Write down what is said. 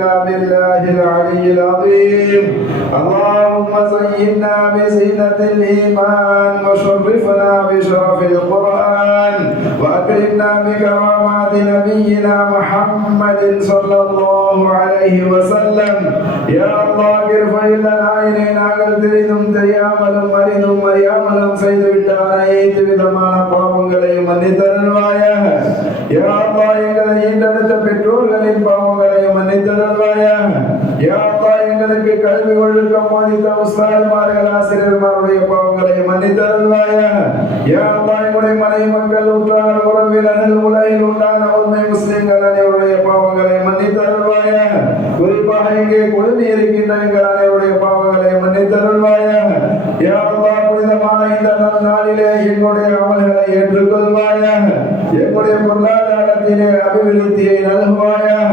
إلا بالله العلي العظيم. اللهم زينا بزينة الإيمان وشرفنا بشرف القرآن وأكرمنا بكرامات نبينا محمد صلى الله عليه وسلم. يا الله கிருபை இல்லாதே நாங்கள் தெரிந்தும் தெரியாமலும் அறிந்தும் அறியாமலும் செய்துவிட்ட அனைத்து விதமான பாவங்களையும் மன்னித்தருள்வாயாக. யா அல்லாஹ் எங்களை ஈண்டெடுத்த பெற்றோர்களின் பாவங்களையும் மன்னித்தருள்வாயாக. யா அல்லாஹ் எங்களுக்கு கல்வி ஒழுக்கம் போதித்த உஸ்தாதுமார்கள் ஆசிரியர்களுடைய பாவங்களையும் மன்னித்தருள்வாயாக. யா அல்லாஹ் எங்களுடைய மனை மக்கள் உற்றார் உறவினர்கள் உலகில் உண்டான உண்மை முஸ்லிம்கள் அனைவருடைய பாவங்களை மன்னித்தருள்வாயாக. குறிப்பாக இங்கே குழுமி இருக்கின்ற எங்கள் அனைவருடைய பாவங்களை மன்னித்தருள்வாயாக. யா அல்லாஹ் புனிதமான இந்த நாளிலே எங்களுடைய அமல்களை ஏற்றுக்கொள்வாயாக. எங்களுடைய பொருளாதாரத்திலே அபிவிருத்தியை நல்குவாயாக.